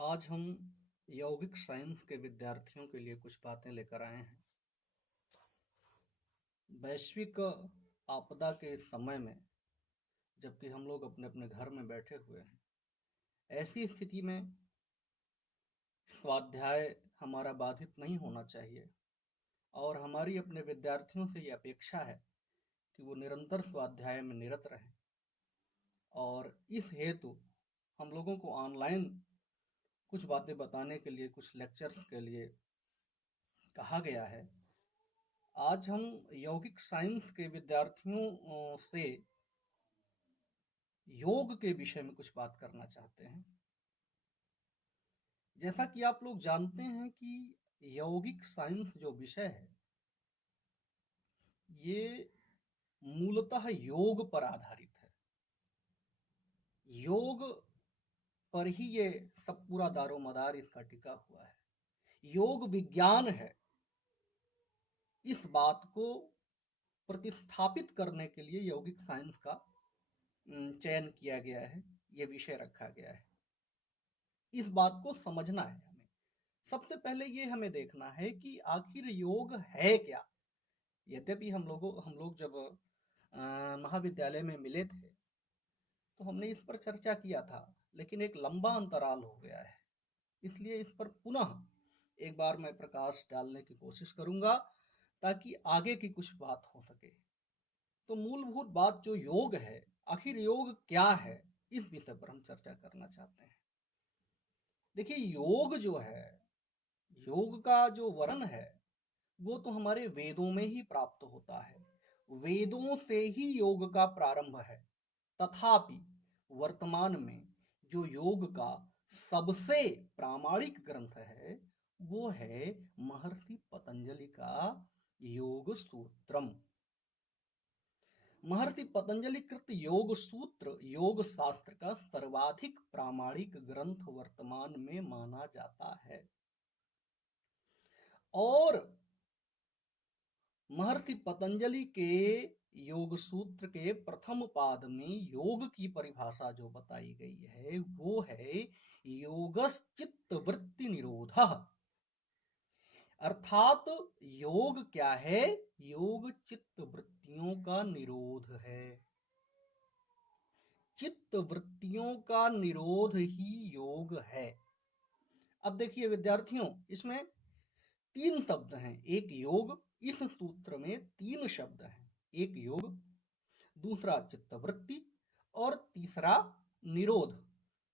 आज हम यौगिक साइंस के विद्यार्थियों के लिए कुछ बातें लेकर आए हैं। वैश्विक आपदा के इस समय में, जबकि हम लोग अपने अपने घर में बैठे हुए हैं, ऐसी स्थिति में स्वाध्याय हमारा बाधित नहीं होना चाहिए और हमारी अपने विद्यार्थियों से ये अपेक्षा है कि वो निरंतर स्वाध्याय में निरत रहें। और इस हेतु हम लोगों को ऑनलाइन कुछ बातें बताने के लिए, कुछ लेक्चर्स के लिए कहा गया है। आज हम यौगिक साइंस के विद्यार्थियों से योग के विषय में कुछ बात करना चाहते हैं। जैसा कि आप लोग जानते हैं कि यौगिक साइंस जो विषय है, ये मूलतः योग पर आधारित है। योग पर ही ये सब पूरा दारोमदार इसका टिका हुआ है। योग विज्ञान है। इस बात को प्रतिस्थापित करने के लिए यौगिक साइंस का चयन किया गया है, ये विषय रखा गया है। इस बात को समझना है हमें। सबसे पहले ये हमें देखना है कि आखिर योग है क्या। यद्यपि हम लोग जब महाविद्यालय में मिले थे तो हमने इस पर चर्चा किया था, लेकिन एक लंबा अंतराल हो गया है, इसलिए इस पर पुनः एक बार मैं प्रकाश डालने की कोशिश करूंगा ताकि आगे की कुछ बात हो सके। तो मूलभूत बात जो योग है, आखिर योग क्या है, इस विषय पर हम चर्चा करना चाहते हैं। देखिए, योग जो है, योग का जो वर्णन है वो तो हमारे वेदों में ही प्राप्त होता है। वेदों से ही योग का प्रारंभ है। तथापि वर्तमान में जो योग का सबसे प्रामाणिक ग्रंथ है वो है महर्षि पतंजलि का योग सूत्रम। महर्षि पतंजलि कृत योग सूत्र योग शास्त्र का सर्वाधिक प्रामाणिक ग्रंथ वर्तमान में माना जाता है। और महर्षि पतंजलि के योग सूत्र के प्रथम पाद में योग की परिभाषा जो बताई गई है वो है योगश्चित्त वृत्ति निरोधः। अर्थात योग क्या है? योग चित्त वृत्तियों का निरोध है। चित्त वृत्तियों का निरोध ही योग है। अब देखिए विद्यार्थियों, इसमें तीन शब्द हैं। एक योग, इस सूत्र में तीन शब्द हैं। एक योग, दूसरा चित्तवृत्ति और तीसरा निरोध।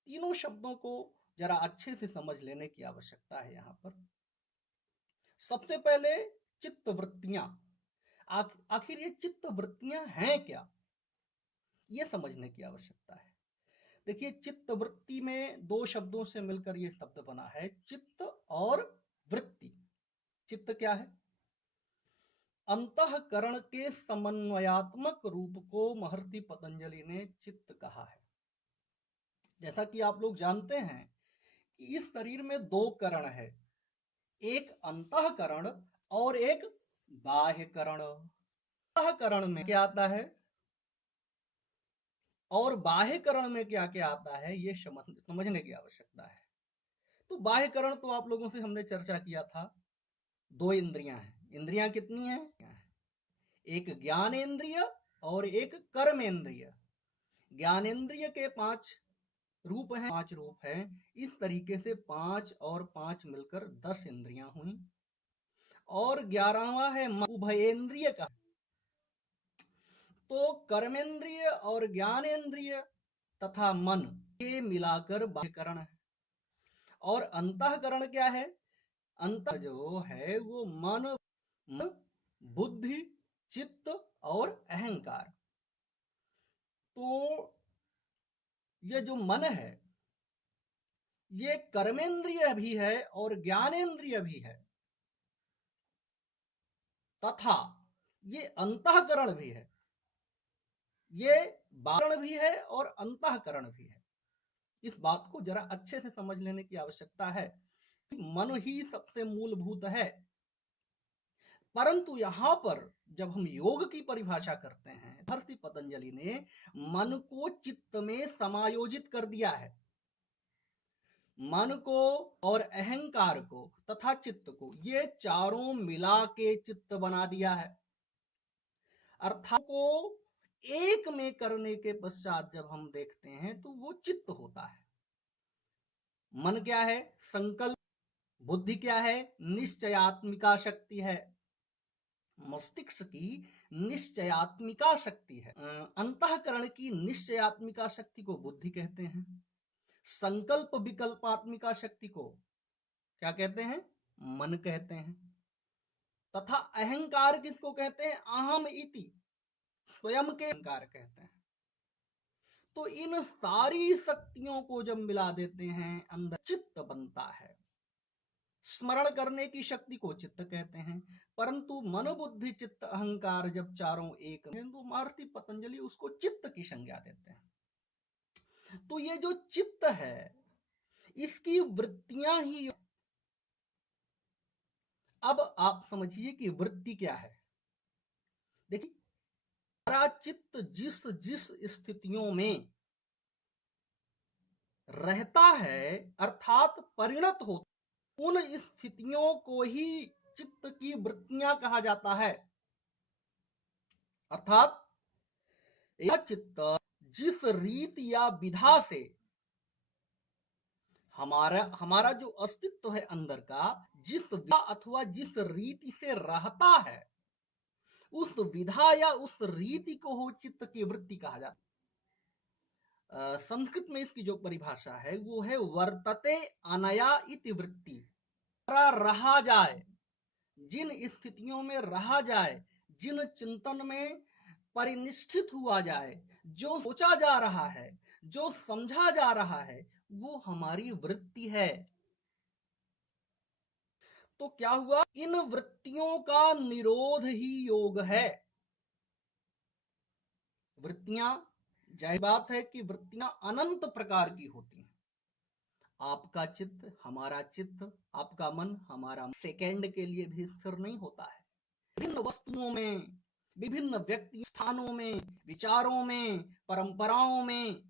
तीनों शब्दों को जरा अच्छे से समझ लेने की आवश्यकता है। यहाँ पर सबसे पहले चित्तवृत्तियां। आखिर ये चित्तवृत्तियां हैं क्या, ये समझने की आवश्यकता है। देखिए, चित्तवृत्ति में दो शब्दों से मिलकर ये शब्द बना है, चित्त और वृत्ति। चित्त क्या है? अंतःकरण के समन्वयात्मक रूप को महर्षि पतंजलि ने चित्त कहा है। जैसा कि आप लोग जानते हैं कि इस शरीर में दो करण है, एक अंतःकरण और एक बाह्यकरण। अंतःकरण में क्या आता है और बाह्यकरण में क्या क्या आता है, ये समझने की आवश्यकता है। तो बाह्यकरण तो आप लोगों से हमने चर्चा किया था, दो इंद्रियां हैं। इंद्रियां कितनी हैं? एक ज्ञानेंद्रिय और एक कर्मेंद्रिय। ज्ञानेंद्रिय के पांच रूप हैं। इस तरीके से 5 और 5 मिलकर 10 इंद्रियां हुई। और 11वां है उभयेंद्रिय का। तो कर्मेंद्रिय और ज्ञानेंद्रिय तथा मन के मिलाकर बाह्यकरण है। और अंतःकरण क्या है? अंत जो है वो मन, बुद्धि, चित्त और अहंकार। तो ये जो मन है ये कर्मेंद्रिय भी है और ज्ञानेंद्रिय भी है, तथा ये अंतःकरण भी है। ये बाहरण भी है और अंतःकरण भी है। इस बात को जरा अच्छे से समझ लेने की आवश्यकता है कि मन ही सबसे मूलभूत है। परंतु यहां पर जब हम योग की परिभाषा करते हैं, महर्षि पतंजलि ने मन को चित्त में समायोजित कर दिया है। मन को और अहंकार को तथा चित्त को, ये चारों मिला के चित्त बना दिया है। अर्थात को एक में करने के पश्चात जब हम देखते हैं तो वो चित्त होता है। मन क्या है? संकल्प। बुद्धि क्या है? निश्चयात्मिका शक्ति है। मस्तिष्क की निश्चयात्मिका शक्ति है। अंतःकरण की निश्चयात्मिका शक्ति को बुद्धि कहते हैं। संकल्प विकल्पात्मिका शक्ति को क्या कहते हैं? मन कहते हैं। तथा अहंकार किसको कहते हैं? अहम इति, स्वयं के अहंकार कहते हैं। तो इन सारी शक्तियों को जब मिला देते हैं अंदर चित्त बनता है। स्मरण करने की शक्ति को चित्त कहते हैं। परंतु मन बुद्धि चित्त अहंकार जब चारों एक हैं तो महर्षि पतंजलि उसको चित्त की संज्ञा देते हैं। तो ये जो चित्त है इसकी वृत्तियां ही। अब आप समझिए कि वृत्ति क्या है। देखिए, हमारा चित्त जिस जिस स्थितियों में रहता है अर्थात परिणत होता, उन स्थितियों को ही चित्त की वृत्तियां कहा जाता है। अर्थात यह चित्त जिस रीति या विधा से हमारा जो अस्तित्व है अंदर का, जिस विधा अथवा जिस रीति से रहता है, उस विधा या उस रीति को हो चित्त की वृत्ति कहा जाता है। संस्कृत में इसकी जो परिभाषा है वो है वर्तते अनया इति वृत्ति। रहा जाए, जिन स्थितियों में रहा जाए, जिन चिंतन में परिनिष्ठित हुआ जाए, जो सोचा जा रहा है, जो समझा जा रहा है, वो हमारी वृत्ति है। तो क्या हुआ? इन वृत्तियों का निरोध ही योग है। वृत्तियां, जाहिर बात है कि वृत्तियां अनंत प्रकार की होती हैं। आपका चित्त, हमारा चित्त, आपका मन, हमारा सेकंड के लिए भी स्थिर नहीं होता है। विभिन्न वस्तुओं में, विभिन्न व्यक्ति स्थानों में, विचारों में, परंपराओं में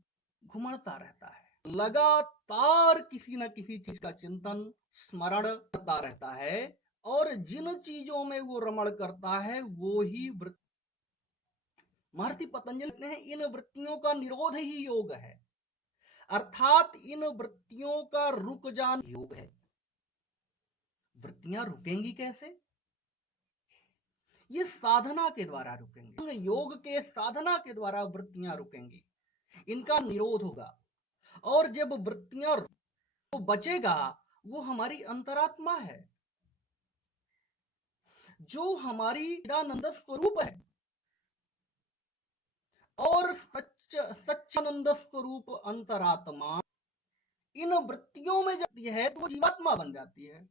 घुमड़ता रहता है। लगातार किसी न किसी चीज का चिंतन स्मरण करता रहता है और जिन चीजों में वो रमण करता है वो ही वृत्ति। महर्षि पतंजलि कहते हैं इन वृत्तियों का निरोध ही योग है। अर्थात इन वृत्तियों का रुक जाना योग है। वृत्तियां रुकेंगी कैसे? ये साधना के द्वारा रुकेंगे। योग के साधना के द्वारा वृत्तियां रुकेंगी, इनका निरोध होगा। और जब वृत्तियां तो बचेगा वो हमारी अंतरात्मा है, जो हमारी चिदानंद स्वरूप है। और सच्चानंद स्वरूप अंतरात्मा इन वृत्तियों में जाती है तो वो जीवात्मा बन जाती है।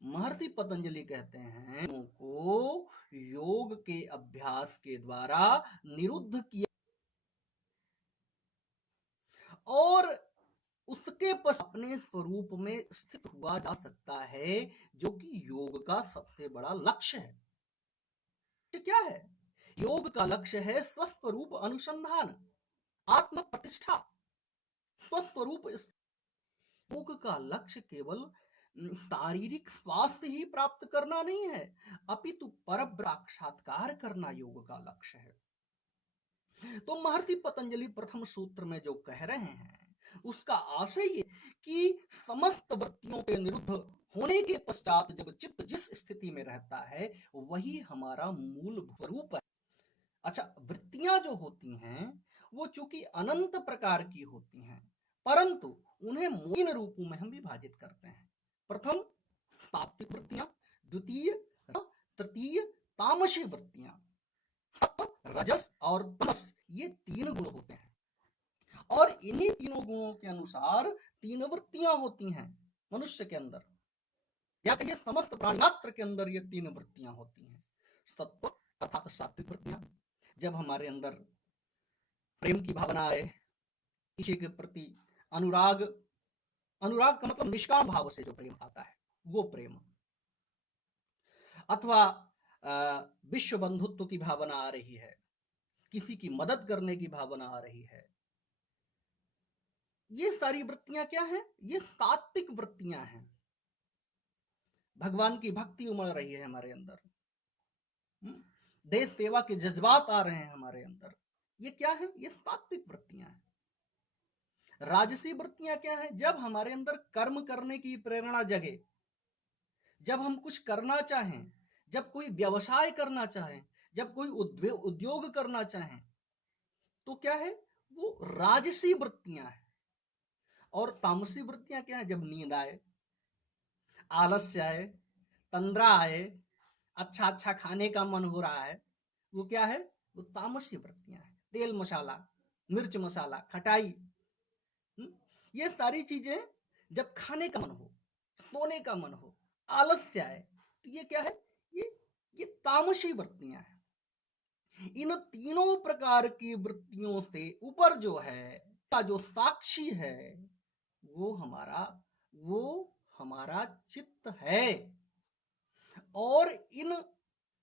महर्षि पतंजलि कहते हैं को योग के अभ्यास के द्वारा निरुद्ध किया और उसके पास अपने स्वरूप में स्थित हुआ जा सकता है, जो कि योग का सबसे बड़ा लक्ष्य है। क्या है योग का लक्ष्य? है स्वस्वरूप अनुसंधान, आत्म प्रतिष्ठा, स्वस्वरूप। योग का लक्ष्य केवल शारीरिक स्वास्थ्य ही प्राप्त करना नहीं है, अपितु पर साक्षात्कार करना योग का लक्ष्य है। तो महर्षि पतंजलि प्रथम सूत्र में जो कह रहे हैं उसका आशय ये कि समस्त वृत्तियों के निरुद्ध होने के पश्चात जब चित्त जिस स्थिति में रहता है वही हमारा मूल स्वरूप है। अच्छा, वृत्तियां जो होती हैं वो चूंकि अनंत प्रकार की होती हैं, परंतु उन्हें तीन रूपों में हम विभाजित करते हैं। प्रथम सात्विक वृत्तियां, द्वितीय तृतीय तामसी वृत्तियां, रजस और तमस, ये तीन गुण होते हैं। और इन्हीं तीनों गुणों के अनुसार तीन वृत्तियां होती हैं मनुष्य के अंदर, या कहिए समस्त प्राणी मात्र के अंदर ये तीन वृत्तियां होती हैं। सत्व अर्थात सात्विक वृत्तियां, जब हमारे अंदर प्रेम की भावना आए, किसी के प्रति अनुराग, अनुराग का मतलब निष्काम भाव से जो प्रेम आता है वो प्रेम, अथवा विश्व बंधुत्व की भावना आ रही है, किसी की मदद करने की भावना आ रही है, ये सारी वृत्तियां क्या हैं? ये सात्विक वृत्तियां हैं। भगवान की भक्ति उमड़ रही है हमारे अंदर, देश सेवा के जज्बात आ रहे हैं हमारे अंदर। ये क्या है? ये सात्विक वृत्तियां हैं। राजसी वृत्तियां क्या है? जब हमारे अंदर कर्म करने की प्रेरणा जगे, जब हम कुछ करना चाहें, जब कोई व्यवसाय करना चाहें, जब कोई उद्योग करना चाहें, तो क्या है? वो राजसी वृत्तियां हैं। और तामसी वृत्तियां क्या है? जब नींद आए, आलस्य आए, तंद्रा आए, अच्छा अच्छा खाने का मन हो रहा है, वो क्या है? वो तामसी वृत्तियां हैं। तेल मसाला, मिर्च मसाला, खटाई, ये सारी चीजें जब खाने का मन हो, सोने का मन हो, आलस्य आए, तो ये क्या है? ये तामसी वृत्तियां हैं। इन तीनों प्रकार की वृत्तियों से ऊपर जो है, का जो साक्षी है, वो हमारा चित्त है। और इन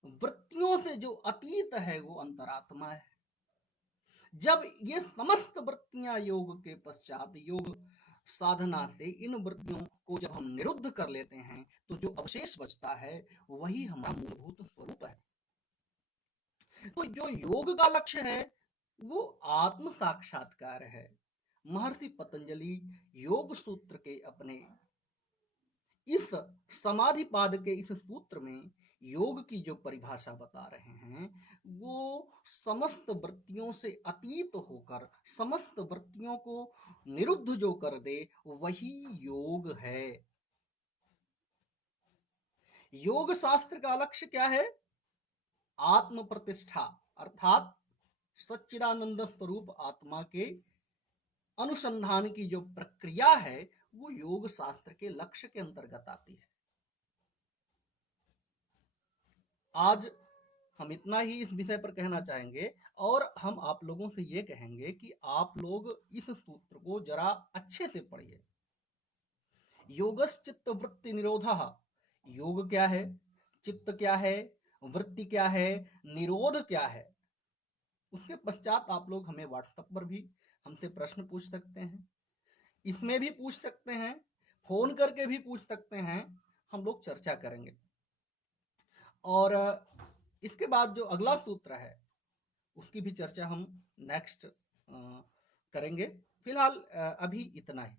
वृत्तियों से जो अतीत है, वो अंतरात्मा है। जब ये समस्त वृत्तियां योग के पश्चात, योग साधना से इन वृत्तियों को जब हम निरुद्ध कर लेते हैं, तो जो अवशेष बचता है वही हमारा मूलभूत स्वरूप है। तो जो योग का लक्ष्य है वो आत्म साक्षात्कार है। महर्षि पतंजलि योग सूत्र के अपने इस समाधि पाद के इस सूत्र में योग की जो परिभाषा बता रहे हैं, वो समस्त वृत्तियों से अतीत होकर समस्त वृत्तियों को निरुद्ध जो कर दे, वही योग है। योग शास्त्र का लक्ष्य क्या है? आत्म प्रतिष्ठा, अर्थात सच्चिदानंद स्वरूप आत्मा के अनुसंधान की जो प्रक्रिया है, वो योग शास्त्र के लक्ष्य के अंतर्गत आती है। आज हम इतना ही इस विषय पर कहना चाहेंगे, और हम आप लोगों से ये कहेंगे कि आप लोग इस सूत्र को जरा अच्छे से पढ़िए। योगश्चित्त वृत्ति निरोधः। योग क्या है? चित्त क्या है? वृत्ति क्या है? निरोध क्या है? उसके पश्चात आप लोग हमें व्हाट्सएप पर भी हमसे प्रश्न पूछ सकते हैं, इसमें भी पूछ सकते हैं, फोन करके भी पूछ सकते हैं। हम लोग चर्चा करेंगे। और इसके बाद जो अगला सूत्र है उसकी भी चर्चा हम नेक्स्ट करेंगे। फिलहाल अभी इतना ही।